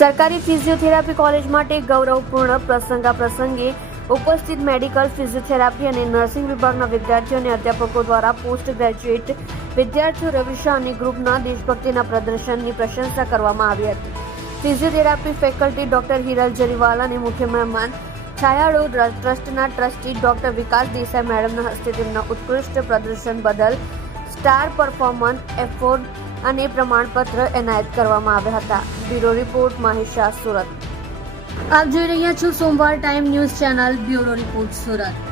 સરકારી physiotherapy college માટે ગૌરવપૂર્ણ પ્રસંગ આ પ્રસંગે ઉપસ્થિત મેડિકલ ફિઝિયોથેરાપી અને નર્સિંગ વિભાગના વિદ્યાર્થીઓ અને અધ્યાપકો દ્વારા પોસ્ટ ગ્રેજ્યુએટ વિદ્યાર્થીઓ રવિશા અને ગ્રુપના દેશભક્તિના પ્રદર્શનની પ્રશંસા કરવામાં આવી હતી. Physiotherapy faculty doctor Hiral Jariwala અને મુખ્ય મહેમાન છાયાળુ ટ્રસ્ટના ટ્રસ્ટી ડોક્ટર વિકાસ દેસાઈ મેડમના હસ્તે તેમના ઉત્કૃષ્ટ પ્રદર્શન બદલ સ્ટાર પરફોર્મન્સ એવોર્ડ અને પ્રમાણપત્ર એનાયત કરવામાં આવ્યા હતા. બ્યુરો રિપોર્ટ માહિશા સુરત. આપ જોઈ રહ્યા છો સોમવાર time news channel bureau report Surat.